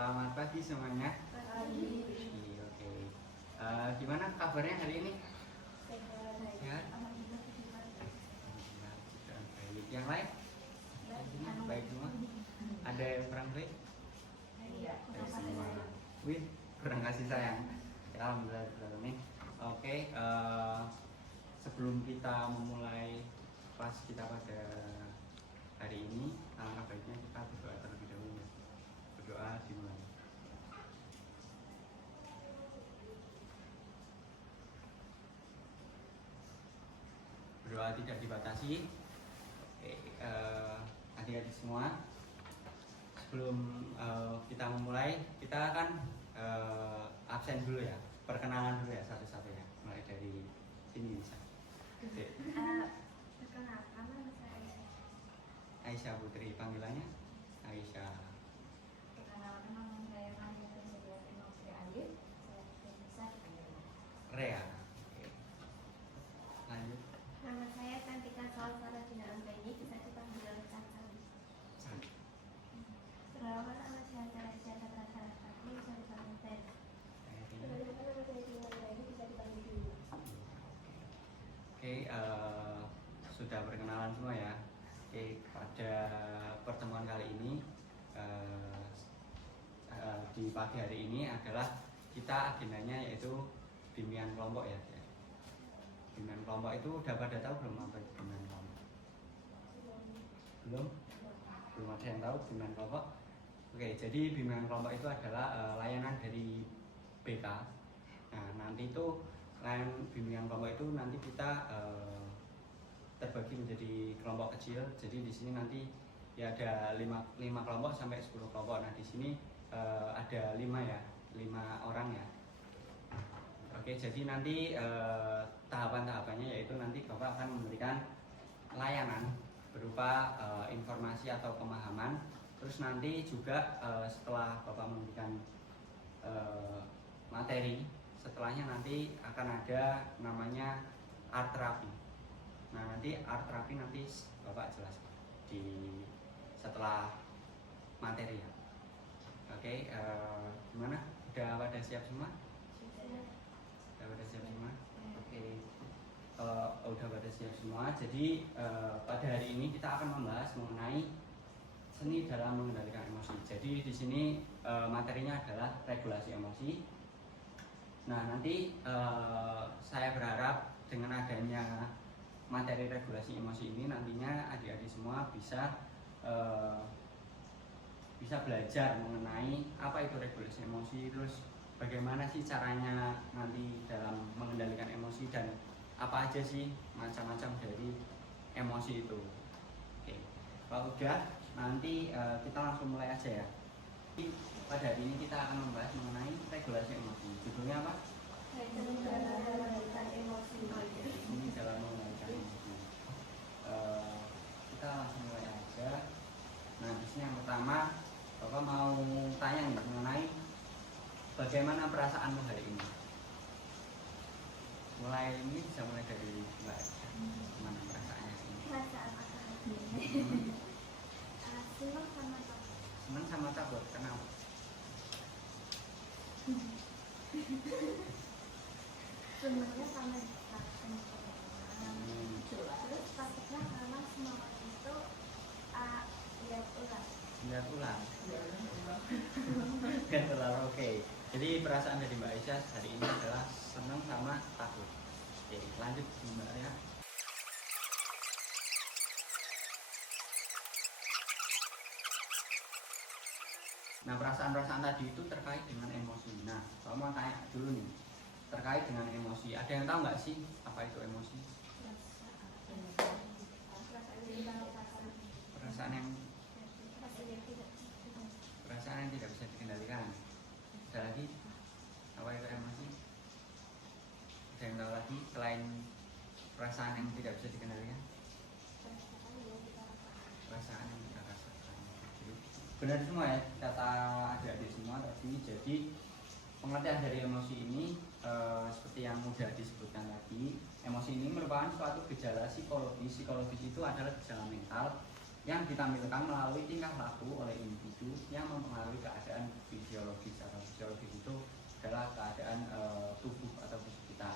Selamat pagi semuanya. Pagi. Oke. Gimana kabarnya hari ini? Sehat. Alhamdulillah. Alhamdulillah, juga baik. Yang lain? Baik semua. Ada yang kurang baik? Iya. Baik semua. Wih, kurang kasih sayang. Ya, alhamdulillah nih. Oke. Sebelum kita memulai kelas kita pada hari ini, alangkah baiknya kita berdoa terlebih dahulu. Berdoa dimulai. Berdoa tidak dibatasi. Oke, adik-adik semua, sebelum kita memulai, kita akan absen dulu ya, perkenalan dulu ya satu-satu ya, mulai dari sini bisa. Perkenalkan, nama saya Aisyah. Aisyah Putri, panggilannya Aisyah. Perkenalkan, nama saya Maria Sediati Nofri Alif. Saya bisa dipanggil Rea. Oke. Lanjut. Nama saya Cantika Salsara Dina Anggaini, bisa dipanggil Caca. Perkenalkan, nama saya Aisyah Catra Sarasvati, bisa dipanggil Ted. Perkenalkan, nama saya Dina Anggaini, bisa dipanggil Dina. Oke, sudah perkenalan semua ya. Oke, pada pertemuan kali ini di pagi hari ini adalah kita agendanya yaitu bimbingan kelompok ya. Bimbingan kelompok itu udah pada tahu belum apa itu bimbingan kelompok? Belum ada yang tahu bimbingan kelompok. Oke, jadi bimbingan kelompok itu adalah layanan dari BK. Nah, nanti itu layanan bimbingan kelompok itu nanti kita terbagi menjadi kelompok kecil. Jadi di sini nanti ya ada 5 kelompok sampai 10 kelompok. Nah, di sini ada 5 orang ya. Oke, jadi nanti tahapan-tahapannya yaitu nanti Bapak akan memberikan layanan berupa informasi atau pemahaman. Terus nanti juga setelah Bapak memberikan materi, setelahnya nanti akan ada namanya art terapi. Nah, nanti art terapi nanti Bapak jelaskan di setelah materi ya. Oke, gimana? Udah pada siap semua? Udah pada siap semua? Oke. Udah pada siap semua. Jadi pada hari ini kita akan membahas mengenai seni dalam mengendalikan emosi. Jadi di sini materinya adalah regulasi emosi. Nah, nanti saya berharap dengan adanya materi regulasi emosi ini nantinya adik-adik semua bisa belajar mengenai apa itu regulasi emosi, terus bagaimana sih caranya nanti dalam mengendalikan emosi dan apa aja sih macam-macam dari emosi itu. Oke, kalau udah nanti kita langsung mulai aja ya. Pada hari ini kita akan membahas mengenai regulasi emosi. Judulnya apa? Mengendalikan emosi. Ini dalam mengendalikan emosi. Kita langsung mulai aja. Nah, di sini yang pertama, Bapak mau tanya nih mengenai bagaimana perasaanmu hari ini. Ini bisa mulai dari Mbak Aisyah. Gimana perasaannya sih? Perasaan apa? Senang sama takut. Senang sama takut, kenapa? Senangnya sama takut. Terus takutnya karena semangat itu lihat ular. Lihat ular. Lihat ular, oke. Jadi perasaan dari Mbak Aisyah hari ini adalah senang sama takut. Oke, lanjut Mbak ya. Nah, perasaan-perasaan tadi itu terkait dengan emosi. Nah, kalau mau tanya dulu nih, terkait dengan emosi. Ada yang tahu nggak sih apa itu emosi? Perasaan yang tidak bisa dikendalikan. Ada lagi apa itu emosi? Ada yang tahu lagi selain perasaan yang tidak bisa dikendalikan? Perasaan yang kita rasakan. Benar semua ya kata adik-adik semua tadi. Jadi pengertian dari emosi ini seperti yang sudah disebutkan tadi, emosi ini merupakan suatu gejala psikologis. Psikologis itu adalah gejala mental yang ditampilkan melalui tingkah laku oleh individu yang mempengaruhi keadaan fisiologis itu adalah keadaan tubuh atau fisik kita.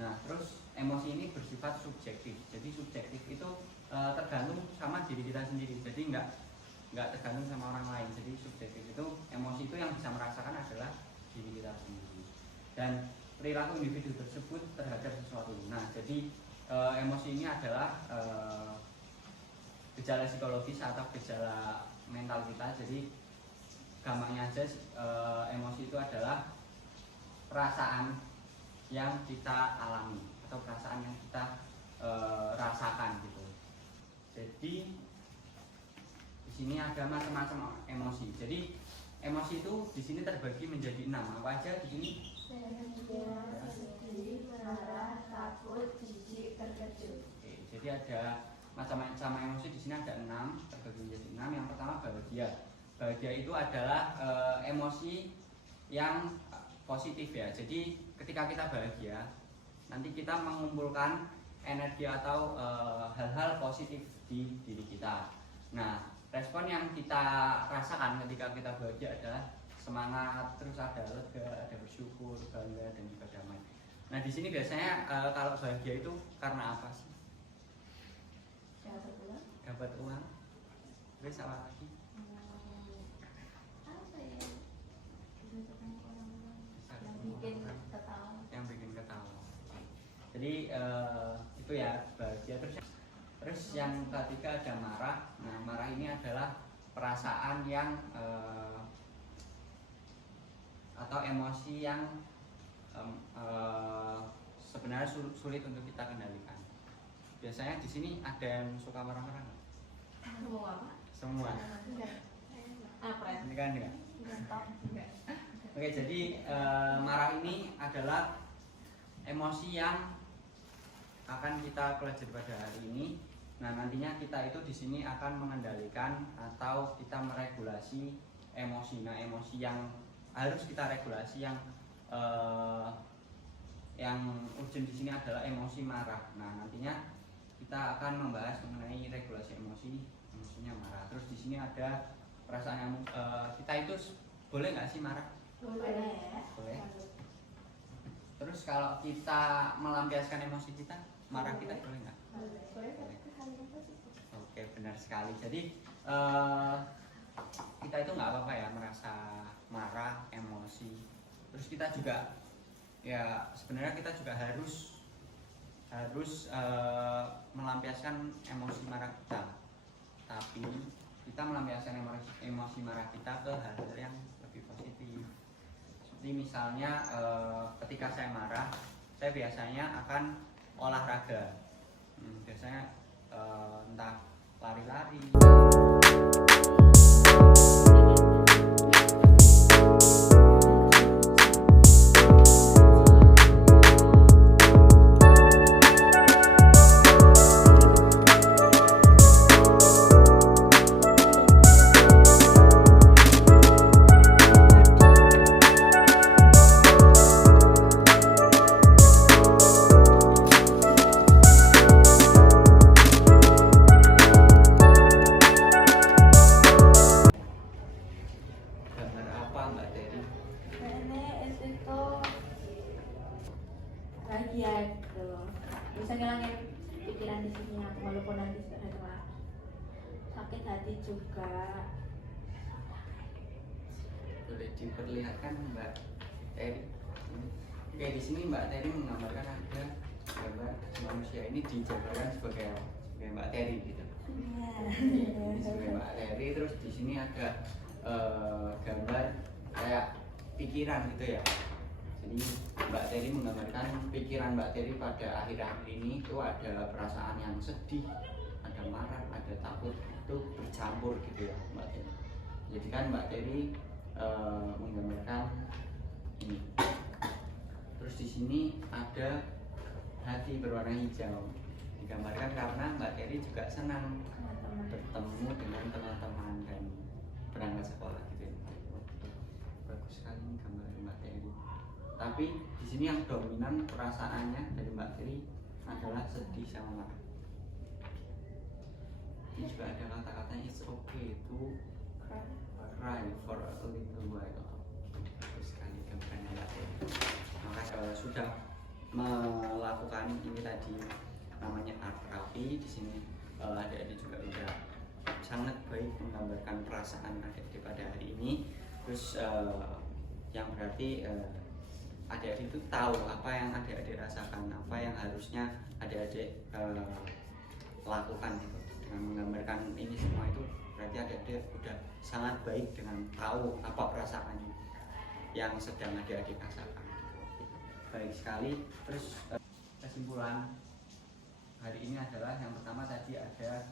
Nah, terus emosi ini bersifat subjektif. Jadi subjektif itu tergantung sama diri kita sendiri. Jadi nggak tergantung sama orang lain. Jadi subjektif itu, emosi itu yang bisa merasakan adalah diri kita sendiri. Dan perilaku individu tersebut terhadap sesuatu. Nah, jadi emosi ini adalah gejala psikologis atau gejala mental kita. Jadi gampangnya aja, emosi itu adalah perasaan yang kita alami atau perasaan yang kita rasakan gitu. Jadi di sini ada macam-macam emosi. Jadi emosi itu di sini terbagi menjadi 6. Apa aja di sini? Sedih, marah, takut, jijik, terkejut. Oke, jadi ada macam-macam emosi di sini ada 6, terbagi menjadi 6. Yang pertama bahagia. Bahagia itu adalah emosi yang positif ya. Jadi ketika kita bahagia, nanti kita mengumpulkan energi atau hal-hal positif di diri kita. Nah, respon yang kita rasakan ketika kita bahagia adalah semangat, terus ada lega, ada bersyukur, bangga, dan juga damai. Nah, di sini biasanya kalau bahagia itu karena apa sih? Dapat uang. Terus apa lagi? Apa ya? Yang bikin ketawa. Jadi itu ya bahagia. Terus yang ketiga ada marah. Nah, marah ini adalah perasaan yang atau emosi yang sebenarnya sulit untuk kita kendalikan. Biasanya di sini ada yang suka marah-marah nggak? Semua apa? Semua. Apa? Ini kan ya. Oke, jadi marah ini adalah emosi yang akan kita pelajari pada hari ini. Nah, nantinya kita itu di sini akan mengendalikan atau kita meregulasi emosi. Nah, emosi yang harus kita regulasi yang urgent di sini adalah emosi marah. Nah, nantinya kita akan membahas mengenai regulasi emosinya marah. Terus di sini ada perasaan yang kita itu boleh nggak sih marah? Boleh. Terus kalau kita melampiaskan emosi kita, marah kita boleh nggak? Boleh. Oke, benar sekali. Jadi kita itu nggak apa-apa ya merasa marah, emosi. Terus kita juga ya sebenarnya kita juga harus melampiaskan emosi marah kita. Tapi kita melampiaskan emosi marah kita ke hal-hal yang lebih positif. Seperti misalnya ketika saya marah, saya biasanya akan olahraga. Biasanya entah lari-lari. Bisa ngilangin pikiran di sini walaupun nanti sudah datang sakit hati juga. Boleh diperlihatkan Mbak Teri. Oke, di sini Mbak Teri menggambarkan ada gambar manusia ini dijabarkan sebagai Mbak Teri gitu. Ini sebagai Mbak Teri, terus di sini ada gambar kayak pikiran gitu ya. Jadi Mbak Teri menggambarkan pikiran Mbak Teri pada akhir-akhir ini itu ada perasaan yang sedih, ada marah, ada takut, itu bercampur gitu ya Mbak Teri. Jadi kan Mbak Teri menggambarkan ini. Terus di sini ada hati berwarna hijau, digambarkan karena Mbak Teri juga senang bertemu dengan teman-teman dan berangkat sekolah gitu ya. Bagus sekali ini gambar Mbak Teri. Tapi di sini yang dominan perasaannya dari Mbak Teri adalah sedih sama marah. Ini juga ada kata-katanya it's okay to cry for a little while. Terus gambarannya materi. Maka sudah melakukan ini tadi namanya art terapi. Di sini adik-adik juga udah sangat baik menggambarkan perasaan adik-adik pada hari ini. Terus yang berarti adik-adik itu tahu apa yang adik-adik rasakan, apa yang harusnya adik-adik lakukan gitu. Dengan menggambarkan ini semua itu berarti adik-adik udah sangat baik dengan tahu apa perasaan yang sedang adik-adik rasakan. Baik sekali. Terus kesimpulan hari ini adalah yang pertama tadi ada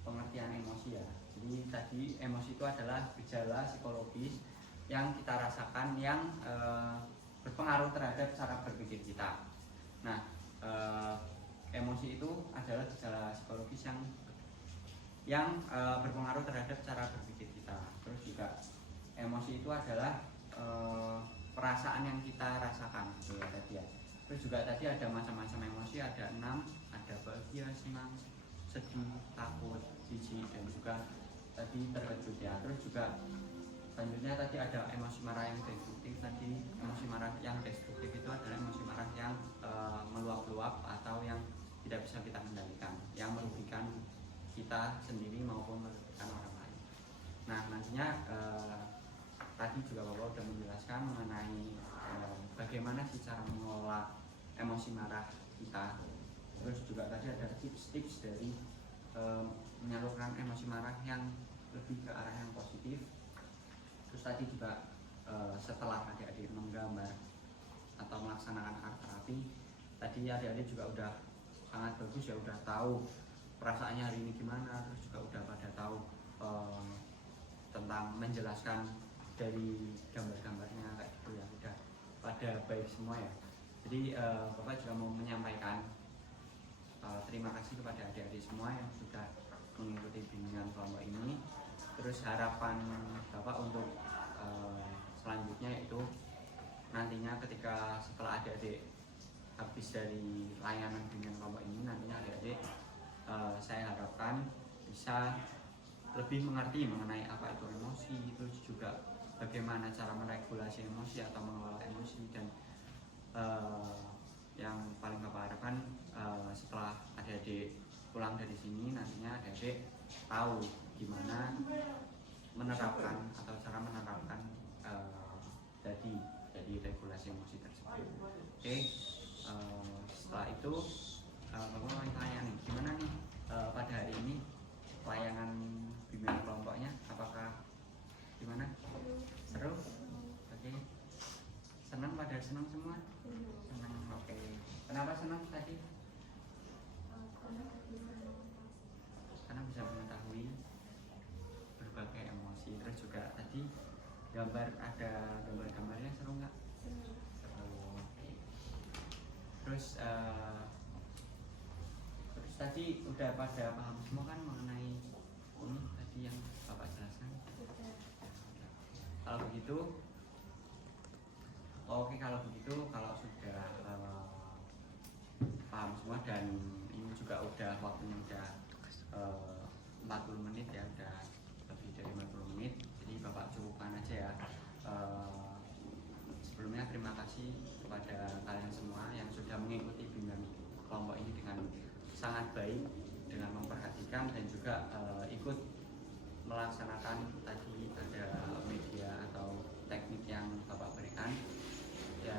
pengertian emosi ya. Jadi tadi emosi itu adalah gejala psikologis yang kita rasakan yang berpengaruh terhadap cara berpikir kita. Nah, emosi itu adalah gejala psikologis yang berpengaruh terhadap cara berpikir kita. Terus juga emosi itu adalah perasaan yang kita rasakan gitu ya tadi ya. Terus juga tadi ada macam-macam emosi, ada 6, ada bahagia, senang, sedih, takut, jijik, dan juga tadi terkejut ya. Terus juga selanjutnya tadi ada emosi marah yang destruktif. Tadi emosi marah yang destruktif itu adalah emosi marah yang meluap-luap atau yang tidak bisa kita kendalikan, yang merugikan kita sendiri maupun merugikan orang lain. Nah, nantinya tadi juga Bapak sudah menjelaskan mengenai bagaimana sih cara mengelola emosi marah kita. Terus juga tadi ada tips-tips dari menyalurkan emosi marah yang lebih ke arah yang positif. Terus tadi juga setelah adik-adik menggambar atau melaksanakan art terapi, tadi adik-adik juga udah sangat bagus ya, udah tahu perasaannya hari ini gimana. Terus juga udah pada tahu tentang menjelaskan dari gambar-gambarnya kayak gitu ya, udah pada baik semua ya. Jadi Bapak juga mau menyampaikan terima kasih kepada adik-adik semua yang sudah mengikuti bimbingan kelompok ini. Terus harapan Bapak untuk selanjutnya yaitu nantinya ketika setelah adik-adik habis dari layanan bimbingan kelompok ini, nantinya adik-adik saya harapkan bisa lebih mengerti mengenai apa itu emosi, terus juga bagaimana cara meregulasi emosi atau mengelola emosi, dan yang paling Bapak harapkan setelah adik-adik pulang dari sini nantinya adik-adik tahu gimana menerapkan atau cara menerapkan jadi regulasi emosi tersebut. Oke, setelah itu Bapak mau tanya nih, gimana nih pada hari ini layanan bimbingan kelompoknya, apakah gimana? Seru? Oke. Senang, pada senang semua? Senang, oke. Kenapa senang tadi? Karena bisa mengetahui berbagai emosi. Terus juga tadi ada gambar-gambarnya, seru nggak? Seru. Oke. Terus tadi udah pada paham semua kan mengenai ini tadi yang Bapak jelaskan? Kalau begitu, oke, kalau sudah paham semua dan ini juga udah waktunya udah 40 menit ya, udah lebih dari 40 menit. Jadi Bapak cukupkan aja ya. Sebelumnya terima kasih kepada kalian semua yang sudah mengikuti bimbingan kelompok ini dengan sangat baik, dengan memperhatikan dan juga ikut melaksanakan tadi ada media atau teknik yang Bapak berikan ya.